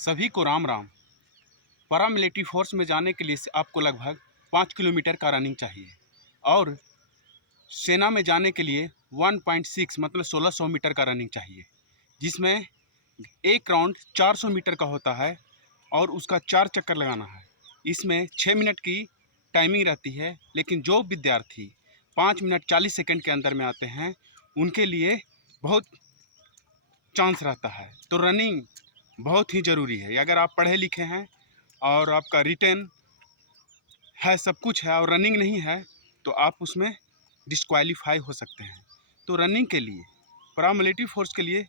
सभी को Ram Ram. Paramilitary force में जाने के लिए आपको लगभग 5 किलोमीटर का रनिंग चाहिए और सेना में जाने के लिए 1.6 मतलब 1600 मीटर का रनिंग चाहिए, जिसमें एक राउंड 400 मीटर का होता है और उसका 4 चक्कर लगाना है। इसमें 6 मिनट की टाइमिंग रहती है, लेकिन जो विद्यार्थी 5 मिनट 40 सेकंड के अंदर में आते हैं उनके लिए बहुत चांस रहता है। तो रनिंग बहुत ही ज़रूरी है। अगर आप पढ़े लिखे हैं और आपका रिटेन है, सब कुछ है और रनिंग नहीं है, तो आप उसमें डिस्क्वालीफाई हो सकते हैं। तो रनिंग के लिए पैरामिलिट्री फोर्स के लिए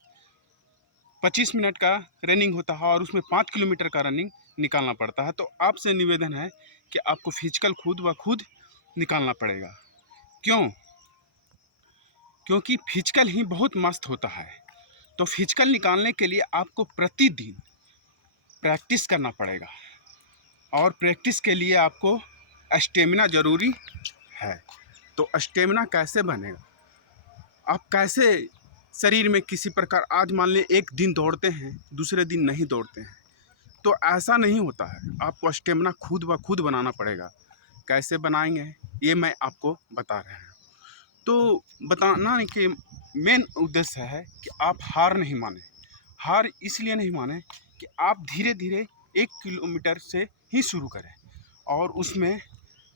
25 मिनट का रनिंग होता है और उसमें 5 किलोमीटर का रनिंग निकालना पड़ता है। तो आपसे निवेदन है कि आपको फिजिकल खुद निकालना पड़ेगा। क्योंकि फिजिकल ही बहुत मस्त होता है। तो फिजिकल निकालने के लिए आपको प्रतिदिन प्रैक्टिस करना पड़ेगा और प्रैक्टिस के लिए आपको स्टेमिना ज़रूरी है। तो स्टेमिना कैसे बनेगा? आप कैसे शरीर में किसी प्रकार, आज मान लें एक दिन दौड़ते हैं दूसरे दिन नहीं दौड़ते हैं, तो ऐसा नहीं होता है। आपको स्टेमिना खुद बनाना पड़ेगा। कैसे बनाएंगे ये मैं आपको बता रहा हूँ। तो बताना कि मेन उद्देश्य है कि आप हार नहीं माने। हार इसलिए नहीं माने कि आप धीरे धीरे 1 किलोमीटर से ही शुरू करें और उसमें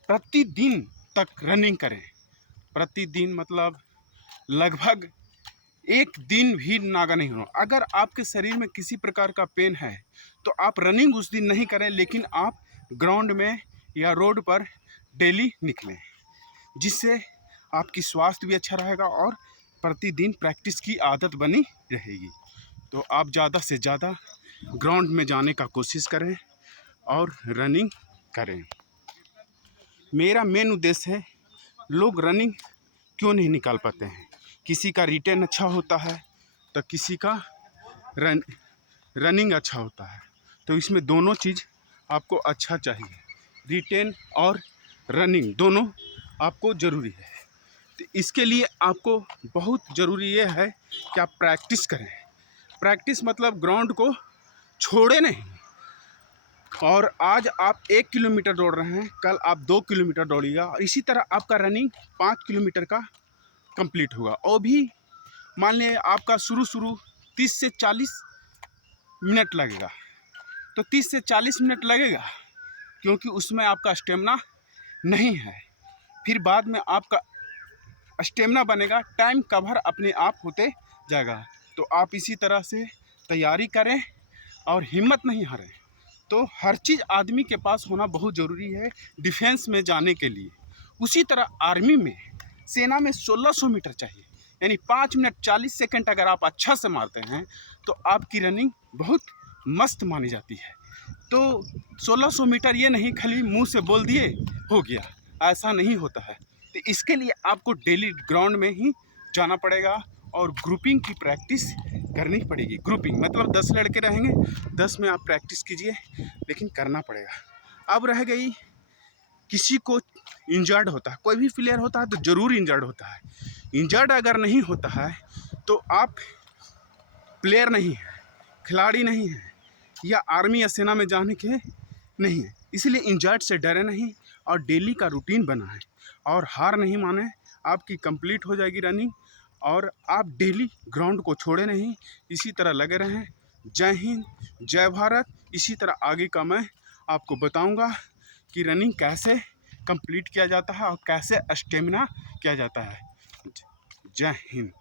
प्रतिदिन तक रनिंग करें। प्रतिदिन मतलब लगभग एक दिन भी नागा नहीं होना। अगर आपके शरीर में किसी प्रकार का पेन है तो आप रनिंग उस दिन नहीं करें, लेकिन आप ग्राउंड में या रोड पर डेली निकलें, जिससे आपकी स्वास्थ्य भी अच्छा रहेगा और प्रतिदिन प्रैक्टिस की आदत बनी रहेगी। तो आप ज़्यादा से ज़्यादा ग्राउंड में जाने का कोशिश करें और रनिंग करें। मेरा मेन उद्देश्य है, लोग रनिंग क्यों नहीं निकाल पाते हैं। किसी का रिटेन अच्छा होता है तो किसी का रनिंग अच्छा होता है। तो इसमें दोनों चीज़ आपको अच्छा चाहिए, रिटेन और रनिंग दोनों आपको ज़रूरी है। तो इसके लिए आपको बहुत ज़रूरी ये है कि आप प्रैक्टिस करें। प्रैक्टिस मतलब ग्राउंड को छोड़े नहीं। और आज आप 1 किलोमीटर दौड़ रहे हैं, कल आप 2 किलोमीटर दौड़िएगा और इसी तरह आपका रनिंग 5 किलोमीटर का कंप्लीट होगा। और भी मान लें आपका शुरू 30 से 40 मिनट लगेगा, तो 30 से 40 मिनट लगेगा क्योंकि उसमें आपका स्टेमिना नहीं है। फिर बाद में आपका स्टेमिना बनेगा, टाइम कवर अपने आप होते जाएगा। तो आप इसी तरह से तैयारी करें और हिम्मत नहीं हारें। तो हर चीज़ आदमी के पास होना बहुत ज़रूरी है डिफेंस में जाने के लिए। उसी तरह आर्मी में, सेना में 1600 मीटर चाहिए, यानी 5 मिनट 40 सेकंड अगर आप अच्छा से मारते हैं तो आपकी रनिंग बहुत मस्त मानी जाती है। तो 1600 मीटर ये नहीं खाली मुंह से बोल दिए हो गया, ऐसा नहीं होता है। तो इसके लिए आपको डेली ग्राउंड में ही जाना पड़ेगा और ग्रुपिंग की प्रैक्टिस करनी पड़ेगी। ग्रुपिंग मतलब 10 लड़के रहेंगे, 10 में आप प्रैक्टिस कीजिए, लेकिन करना पड़ेगा। अब रह गई, किसी को इंजर्ड होता है, कोई भी प्लेयर होता है तो ज़रूर इंजर्ड होता है। इंजर्ड अगर नहीं होता है तो आप प्लेयर नहीं हैं, खिलाड़ी नहीं हैं, या आर्मी या सेना में जाने के नहीं हैं। इसलिए इंजर्ड से डरे नहीं और डेली का रूटीन बनाएं और हार नहीं माने। आपकी कंप्लीट हो जाएगी रनिंग और आप डेली ग्राउंड को छोड़े नहीं, इसी तरह लगे रहें। जय हिंद, जय भारत। इसी तरह आगे का मैं आपको बताऊंगा कि रनिंग कैसे कंप्लीट किया जाता है और कैसे स्टेमिना किया जाता है। जय हिंद।